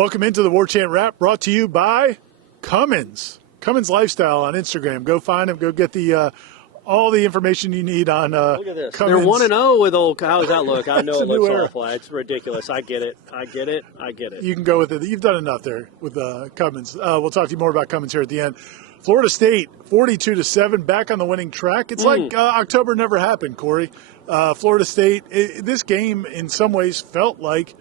Welcome into the Warchant WRAP, brought to you by Cummins. CumminsLifestyle on Instagram. Go find them. Go get the all the information you need on Look at this. Cummins. They're 1-0 with old. How does that look? I know It's it a new looks era. awful. It's ridiculous. I get it. You can go with it. You've done enough there with Cummins. We'll talk to you more about Cummins here at the end. Florida State, 42-7, back on the winning track. It's like October never happened, Corey. Florida State, this game in some ways felt like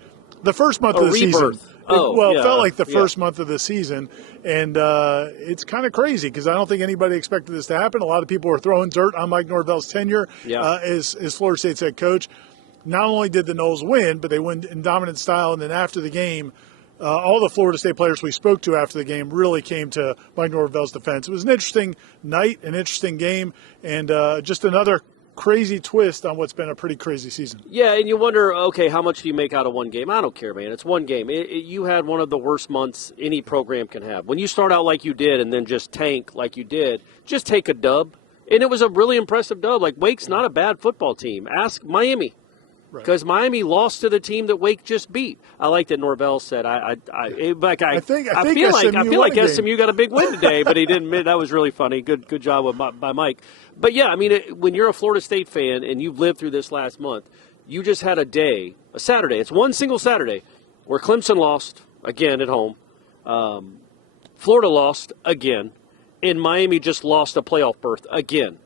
the first month of the season. It felt like the first month of the season, and it's kind of crazy because I don't think anybody expected this to happen. A lot of people were throwing dirt on Mike Norvell's tenure as Florida State's head coach. Not only did the Noles win, but they win in dominant style, and then after the game, all the Florida State players we spoke to after the game really came to Mike Norvell's defense. It was an interesting night, an interesting game, and just another crazy twist on what's been a pretty crazy season. Yeah, and you wonder, okay, how much do you make out of one game? I don't care, man. It's one game. You had one of the worst months any program can have. When you start out like you did and then just tank like you did, just take a dub. And it was a really impressive dub. Like, Wake's not a bad football team. Ask Miami. Because Miami lost to the team that Wake just beat. I like that Norvell said. I feel like SMU got a big win today, but he didn't. That was really funny. Good job by Mike. But yeah, I mean, when you're a Florida State fan and you've lived through this last month, you just had a Saturday. It's one single Saturday where Clemson lost again at home, Florida lost again, and Miami just lost a playoff berth again.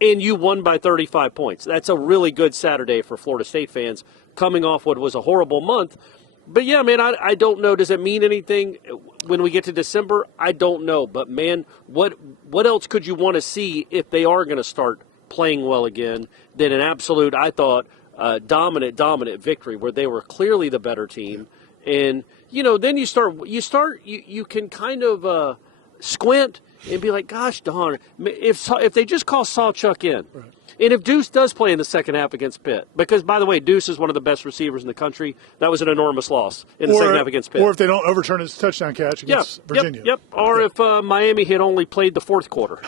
And you won by 35 points. That's a really good Saturday for Florida State fans coming off what was a horrible month. But, yeah, man, I don't know. Does it mean anything when we get to December? I don't know. But, man, what else could you want to see if they are going to start playing well again than an absolute, I thought, dominant victory where they were clearly the better team. And, you know, then you can kind of squint and be like, gosh darn, if they just call Sawchuk in, and if Deuce does play in the second half against Pitt, because, by the way, Deuce is one of the best receivers in the country, that was an enormous loss in the second half against Pitt. Or if they don't overturn his touchdown catch against Virginia. Or if Miami had only played the fourth quarter.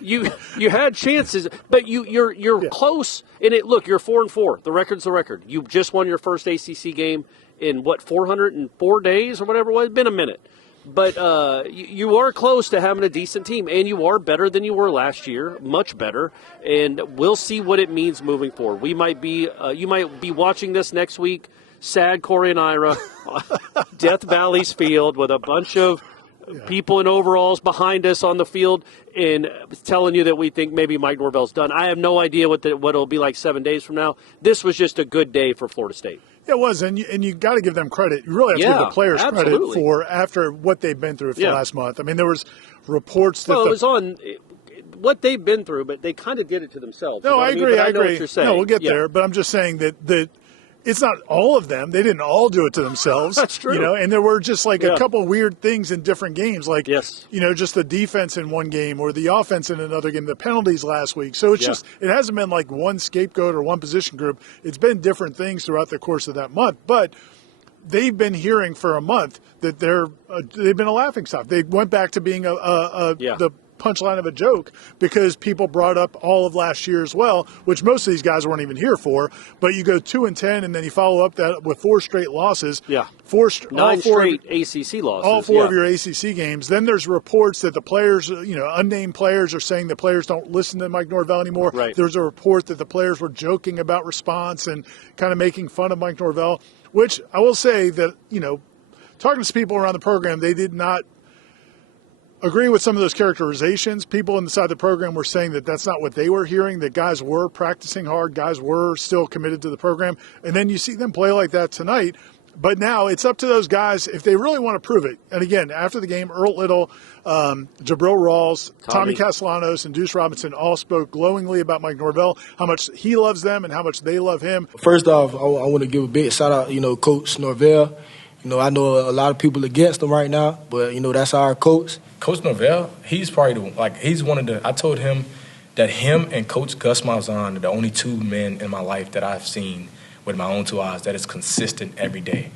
You had chances, but you're close. And look, you're 4-4. The record's the record. You just won your first ACC game in, 404 days or whatever it was? It's been a minute. But you are close to having a decent team, and you are better than you were last year, much better. And we'll see what it means moving forward. We might be, you might be watching this next week, sad Corey and Ira, Death Valley's field with a bunch of people in overalls behind us on the field, and telling you that we think maybe Mike Norvell's done. I have no idea what it'll be like 7 days from now. This was just a good day for Florida State. It was, and you got to give them credit. You really have to give the players credit for after what they've been through for the last month. I mean, there was reports that it was on what they've been through, but they kind of did it to themselves. No, I agree. I agree. What you're saying. No, we'll get there, but I'm just saying that it's not all of them. They didn't all do it to themselves. That's true. You know, and there were just like a couple weird things in different games, like just the defense in one game or the offense in another game, the penalties last week. So it's just it hasn't been like one scapegoat or one position group. It's been different things throughout the course of that month. But they've been hearing for a month that they've been a laughingstock. They went back to being the punchline of a joke because people brought up all of last year as well, which most of these guys weren't even here for. But you go 2-10, and then you follow up that with 4 straight losses. Yeah, 9 straight ACC losses. All 4 of your ACC games. Then there's reports that the players, unnamed players, are saying the players don't listen to Mike Norvell anymore. Right. There's a report that the players were joking about response and kind of making fun of Mike Norvell, which I will say that, talking to some people around the program, they did not agree with some of those characterizations. People inside the program were saying that that's not what they were hearing, that guys were practicing hard, guys were still committed to the program. And then you see them play like that tonight. But now it's up to those guys if they really want to prove it. And again, after the game, Earl Little, Jabril Rawls, Tommy Castellanos, and Deuce Robinson all spoke glowingly about Mike Norvell, how much he loves them and how much they love him. First off, I want to give a big shout out, Coach Norvell. I know a lot of people against him right now, but, that's our coach. Coach Norvell, he's probably he's one of the – I told him that him and Coach Gus Malzahn are the only 2 men in my life that I've seen with my own 2 eyes that is consistent every day.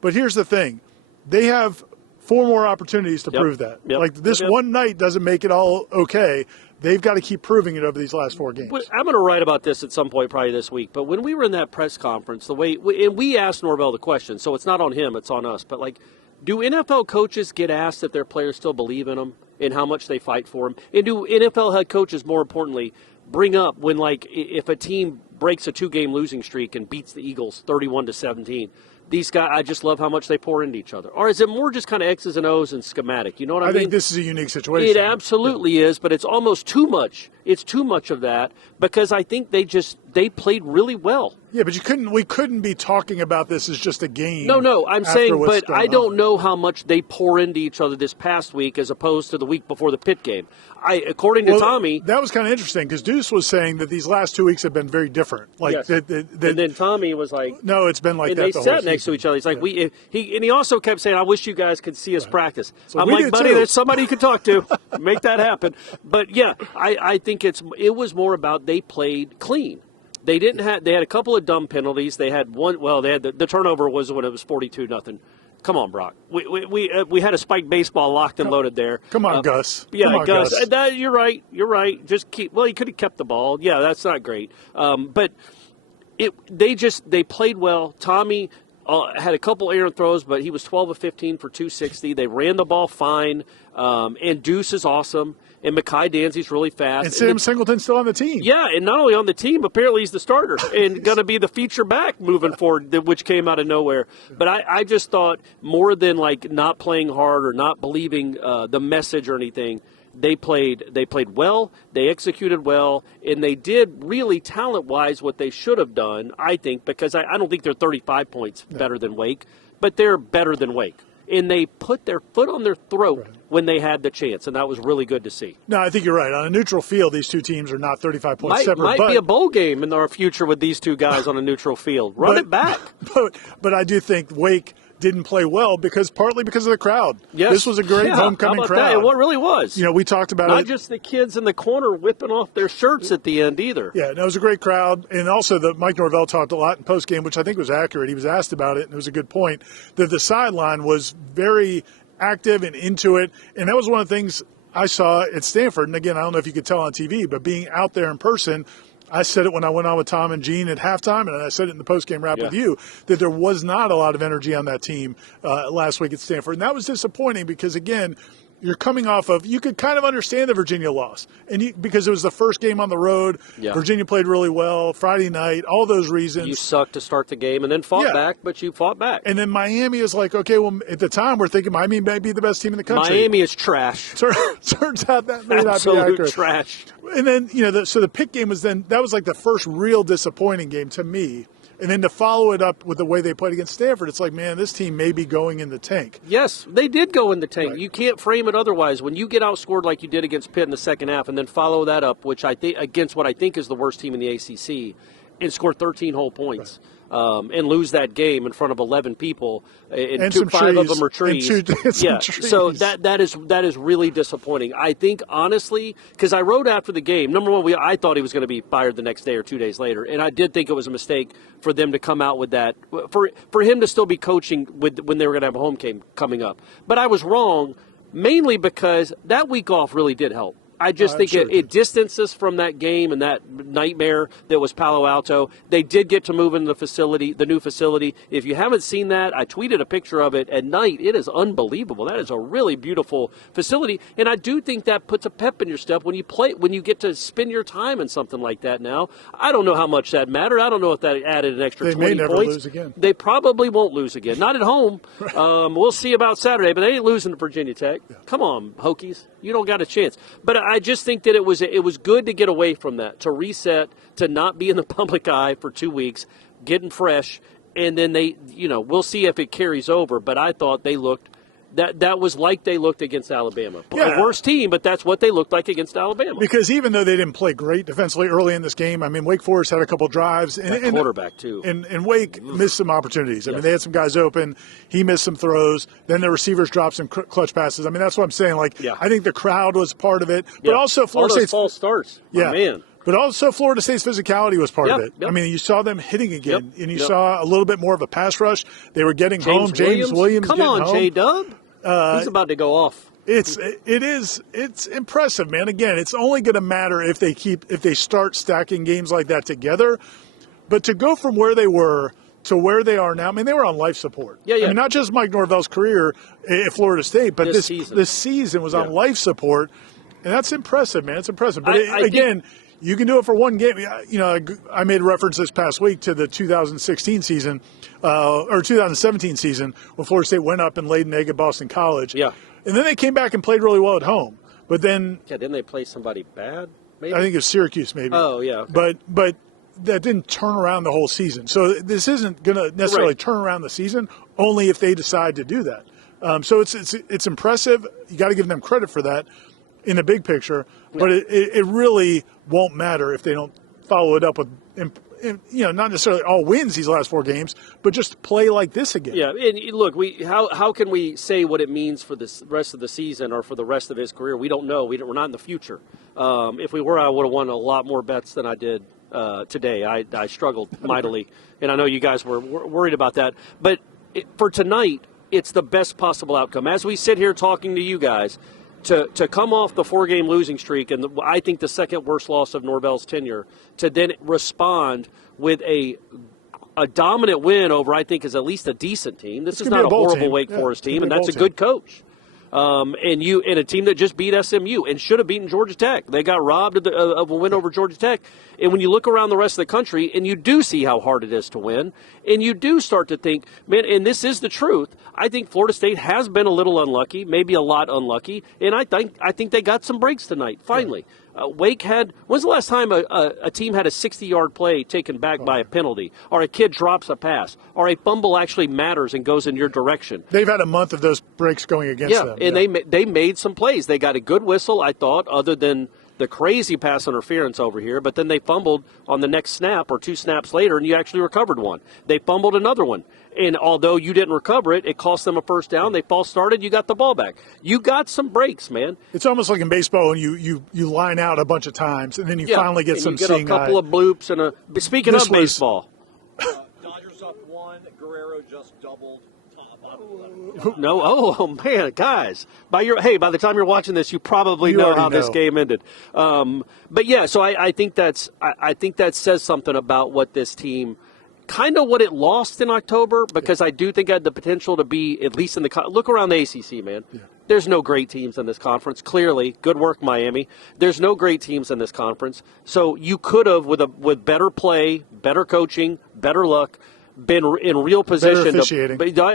But here's the thing. They have 4 more opportunities to Yep. prove that. Yep. Like this Yep. one night doesn't make it all okay. They've got to keep proving it over these last 4 games. I'm going to write about this at some point, probably this week. But when we were in that press conference, and we asked Norvell the question, so it's not on him, it's on us. But like, do NFL coaches get asked if their players still believe in them and how much they fight for them? And do NFL head coaches, more importantly, bring up when, like, if a team breaks a 2-game losing streak and beats the Eagles 31-17? These guys, I just love how much they pour into each other. Or is it more just kind of X's and O's and schematic? You know what I mean? I think this is a unique situation. It absolutely is, but it's almost too much. It's too much of that because I think they played really well. Yeah, but we couldn't be talking about this as just a game. No, I'm saying, but I don't on. know how much they pour into each other this past week as opposed to the week before the Pitt game. According to Tommy, that was kind of interesting because Deuce was saying that these last 2 weeks have been very different. Like, yes. And then Tommy was like, "No, it's been like and that." they the sat whole next to season. each other. He's like, he also kept saying, "I wish you guys could see us practice." So I'm we like, did buddy, too. there's somebody you can talk to, make that happen. But yeah, I think it was more about they played clean. They had a couple of dumb penalties. They had one. Well, they had the turnover was when it was 42-0. Come on, Brock. We had a spiked baseball locked and loaded there. Come on, Gus. Yeah, Come on, Gus. Gus. You're right. You're right. Just keep. Well, he could have kept the ball. Yeah, that's not great. But they played well. Tommy had a couple errant throws, but he was 12 of 15 for 260. They ran the ball fine. And Deuce is awesome. And Mekhi Danzy's really fast. And Sam Singleton's still on the team. Yeah, and not only on the team, apparently he's the starter and going to be the feature back moving forward, which came out of nowhere. But I just thought more than like not playing hard or not believing the message or anything, they played well, they executed well, and they did really talent-wise what they should have done, I think, because I don't think they're 35 points better than Wake, but they're better than Wake. And they put their foot on their throat when they had the chance, and that was really good to see. No, I think you're right. On a neutral field, these two teams are not 35 points separate. Might be a bowl game in our future with these two guys on a neutral field. Run it back. But I do think Wake didn't play well partly because of the crowd. Yes. This was a great homecoming how about crowd. That? It really was. You know, we talked about Not it. just the kids in the corner whipping off their shirts at the end either. Yeah, no, it was a great crowd. And also Mike Norvell talked a lot in postgame, which I think was accurate. He was asked about it, and it was a good point, that the sideline was very active and into it. And that was one of the things I saw at Stanford. And again, I don't know if you could tell on TV, but being out there in person, I said it when I went on with Tom and Gene at halftime, and I said it in the postgame wrap with you, that there was not a lot of energy on that team last week at Stanford. And that was disappointing because, again, you're coming off of – you could kind of understand the Virginia loss because it was the first game on the road. Yeah. Virginia played really well Friday night, all those reasons. You sucked to start the game and then fought back, but you fought back. And then Miami is like, okay, well, at the time we're thinking Miami may be the best team in the country. Miami is trash. Turns out that may not be Absolute accurate. Trash. And then, so the Pitt game was that was like the first real disappointing game to me. And then to follow it up with the way they played against Stanford, it's like, man, this team may be going in the tank. Yes, they did go in the tank. Right. You can't frame it otherwise. When you get outscored like you did against Pitt in the second half and then follow that up, which I think against what I think is the worst team in the ACC, and score 13 whole points. Right. And lose that game in front of 11 people, and 5 of them are trees. Trees. So that is really disappointing. I think honestly, because I wrote after the game. Number one, I thought he was going to be fired the next day or 2 days later, and I did think it was a mistake for them to come out with that. For him to still be coaching when they were going to have a home game coming up. But I was wrong, mainly because that week off really did help. I just think it distanced us from that game and that nightmare that was Palo Alto. They did get to move into the new facility. If you haven't seen that, I tweeted a picture of it at night. It is unbelievable. That is a really beautiful facility, and I do think that puts a pep in your step when you get to spend your time in something like that. Now, I don't know how much that mattered. I don't know if that added an extra 20 points. They may never lose again. They probably won't lose again. Not at home. We'll see about Saturday, but they ain't losing to Virginia Tech. Yeah. Come on, Hokies. You don't got a chance. But I just think that it was good to get away from that, to reset, to not be in the public eye for 2 weeks, getting fresh, and then we'll see if it carries over. But I thought they looked that was like they looked against Alabama. Yeah. A worse team, but that's what they looked like against Alabama. Because even though they didn't play great defensively early in this game, I mean, Wake Forest had a couple drives. And quarterback, too. And Wake missed some opportunities. I mean, they had some guys open. He missed some throws. Then the receivers dropped some clutch passes. I mean, that's what I'm saying. I think the crowd was part of it. But also Florida State's false starts. Man. But also Florida State's physicality was part of it. Yep. I mean, you saw them hitting again, and you saw a little bit more of a pass rush. They were getting home. James Williams Come on, home. J-Dub. He's about to go off. It's impressive, man. Again, it's only going to matter if they start stacking games like that together. But to go from where they were to where they are now, I mean, they were on life support. Yeah. I mean, not just Mike Norvell's career at Florida State, but this season was on life support, and that's impressive, man. It's impressive. But again, you can do it for one game. You know, I made reference this past week to the 2016 season or 2017 season when Florida State went up and laid an egg at Boston College. Yeah. And then they came back and played really well at home. But then didn't they play somebody bad? Maybe? I think it was Syracuse, maybe. Oh, yeah. Okay. But that didn't turn around the whole season. So this isn't going to necessarily turn around the season, only if they decide to do that. So it's impressive. You got to give them credit for that in the big picture. Yeah. But it really won't matter if they don't follow it up with, you know, not necessarily all wins these last 4 games, but just play like this again. Yeah, and look, how can we say what it means for the rest of the season or for the rest of his career? We don't know. We're not in the future. If we were, I would have won a lot more bets than I did today. I struggled mightily, and I know you guys were worried about that. But for tonight, it's the best possible outcome. As we sit here talking to you guys, to come off the 4-game losing streak and I think the second worst loss of Norvell's tenure, to then respond with a dominant win over I think is at least a decent team. This is not a horrible Wake Forest team, and that's a good coach. And a team that just beat SMU and should have beaten Georgia Tech. They got robbed of a win over Georgia Tech. And when you look around the rest of the country and you do see how hard it is to win, and you do start to think, man, and this is the truth, I think Florida State has been a little unlucky, maybe a lot unlucky, and I think they got some breaks tonight, finally. Wake when's the last time a team had a 60-yard play taken back by a penalty, or a kid drops a pass, or a fumble actually matters and goes in your direction? They've had a month of those breaks going against them. And they made some plays. They got a good whistle, I thought, other than the crazy pass interference over here, but then they fumbled on the next snap or 2 snaps later, and you actually recovered one. They fumbled another one. And although you didn't recover it, it cost them a first down. They false started. You got the ball back. You got some breaks, man. It's almost like in baseball when you line out a bunch of times, and then you finally get some seeing eye. You get a couple of bloops. Speaking of baseball. Dodgers up 1. Guerrero just doubled. No, oh man, guys! By the time you're watching this, you probably know how this game ended. But yeah, so I think that says something about what this team, kind of what it lost in October, because I do think it had the potential to be at least in the look around the ACC, man. Yeah. There's no great teams in this conference. Clearly, good work, Miami. There's no great teams in this conference. So you could have, with better play, better coaching, better luck, been in real position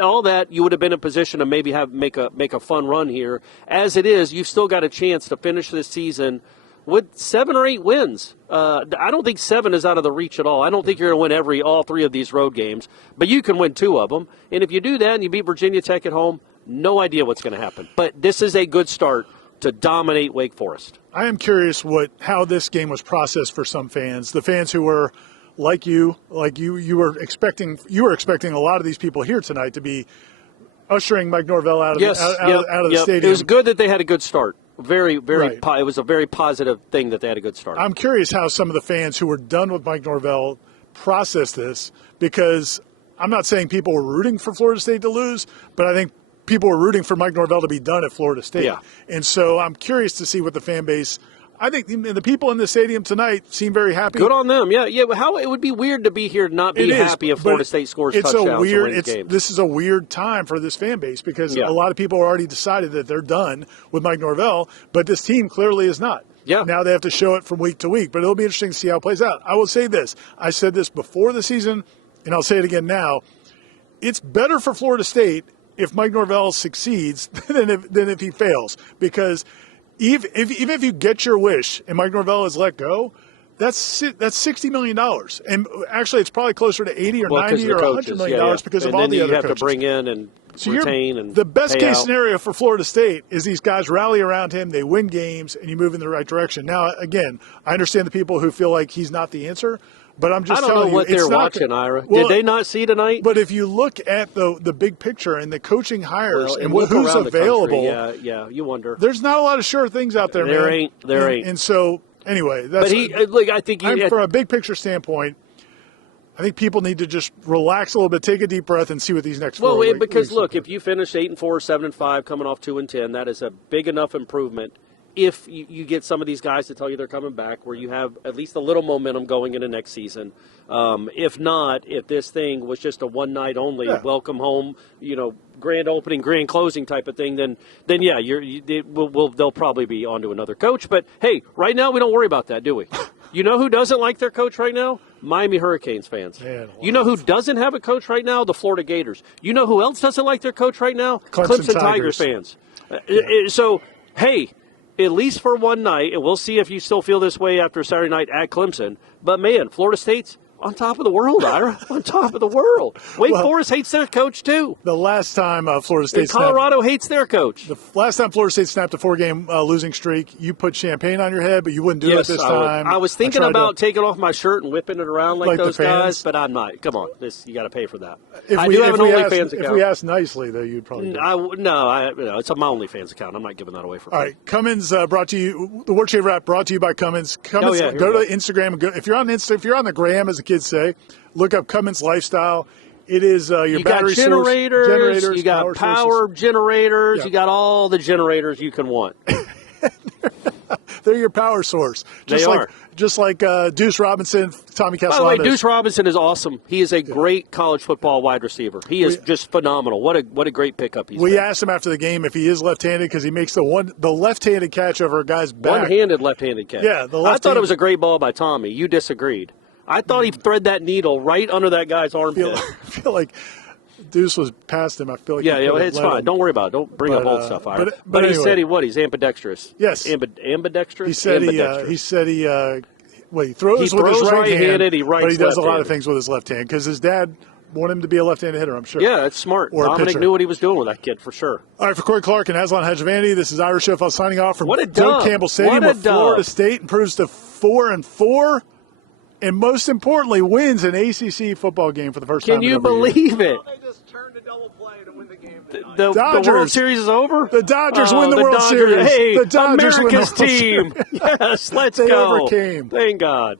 all that, you would have been in position to maybe make a fun run here. As it is, you've still got a chance to finish this season with 7 or 8 wins. I don't think 7 is out of the reach at all. I don't think you're going to win all 3 of these road games, but you can win 2 of them. And if you do that and you beat Virginia Tech at home, no idea what's going to happen. But this is a good start to dominate Wake Forest. I am curious how this game was processed for some fans. The fans who were like you were expecting a lot of these people here tonight to be ushering Mike Norvell out of the stadium. It was good that they had a good start. Very, very. Right. It was a very positive thing that they had a good start. I'm curious how some of the fans who were done with Mike Norvell processed this, because I'm not saying people were rooting for Florida State to lose, but I think people were rooting for Mike Norvell to be done at Florida State. Yeah. And so I'm curious to see what the fan base. I think the people in the stadium tonight seem very happy. Good on them. Yeah. How it would be weird to be here and not be happy if Florida State scores touchdowns and wins games. This is a weird time for this fan base, because a lot of people already decided that they're done with Mike Norvell, but this team clearly is not. Yeah. Now they have to show it from week to week, but it'll be interesting to see how it plays out. I will say this. I said this before the season, and I'll say it again now. It's better for Florida State if Mike Norvell succeeds than if he fails, because even if you get your wish and Mike Norvell is let go, that's $60 million. And actually, it's probably closer to 80 or 90 or $100 million because of all the other coaches. You have to bring in and retain and the best case out. scenario for Florida State is these guys rally around him, they win games, and you move in the right direction. Now, again, I understand the people who feel like he's not the answer, but I'm just telling you. I don't know what they're watching, Ira. Did they not see tonight? But if you look at the big picture and the coaching hires and who's available, you wonder. There's not a lot of sure things out there, man. There ain't. And so, anyway, that's. But I think from a big picture standpoint, I think people need to just relax a little bit, take a deep breath, and see what these next Well, four because weeks look, if you finish 8-4, 7-5, coming off 2-10, that is a big enough improvement. If you get some of these guys to tell you they're coming back, where you have at least a little momentum going into next season. If not, if this thing was just a one night only, welcome home, grand opening, grand closing type of thing, then yeah, they'll probably be on to another coach. But hey, right now we don't worry about that, do we? You know who doesn't like their coach right now? Miami Hurricanes fans. Man, you know who doesn't have a coach right now? The Florida Gators. You know who else doesn't like their coach right now? Clemson Tigers fans. So, hey, at least for one night, and we'll see if you still feel this way after Saturday night at Clemson, but man, Florida State's on top of the world, Ira. On top of the world. Wake Forest hates their coach, too. The last time Florida State and Colorado hates their coach. The last time Florida State snapped a 4-game losing streak, you put champagne on your head, but you wouldn't do it this time. I was thinking about taking off my shirt and whipping it around like those guys, but I'm not. Come on. You got to pay for that. I do have an OnlyFans account. If we asked nicely, though, you'd probably do it. No, it's on my OnlyFans account. I'm not giving that away for free. All right. Cummins brought to you, the Warchant WRAP brought to you by Cummins. Go to Instagram. And if you're on if you're on the gram, as the kids say, look up CumminsLifestyle. It is your battery generators, source. You got power generators. You got all the generators you can want. They're your power source. Just like Deuce Robinson, Tommy Castellano. By the way, Deuce Robinson is awesome. He is a great college football wide receiver. He is just phenomenal. What a great pickup he's We asked him after the game if he is left-handed because he makes the left-handed catch over a guy's back. One-handed left-handed catch. Yeah, I thought it was a great ball by Tommy. You disagreed. I thought he thread that needle right under that guy's armpit. I feel like Deuce was past him. I feel like it's fine. Don't worry about it. Don't bring up old stuff. But anyway. He said he's ambidextrous. Yes, ambidextrous. He said he throws with his right hand, but he does a lot of things with his left hand because his dad wanted him to be a left-handed hitter. I'm sure. Yeah, that's smart. Dominic knew what he was doing with that kid for sure. All right, for Corey Clark and Aslan Hajavandi, this is Irish Sheffield signing off from Doak Campbell Stadium, where Florida State improves to 4-4. And most importantly, wins an ACC football game for the first time. Can you believe it? They just turned to double play to win the game. The World Series is over? The Dodgers win the World Series. Hey, the Dodgers America's win the World team. Series. Yes, let's they go. Overcame. Thank God.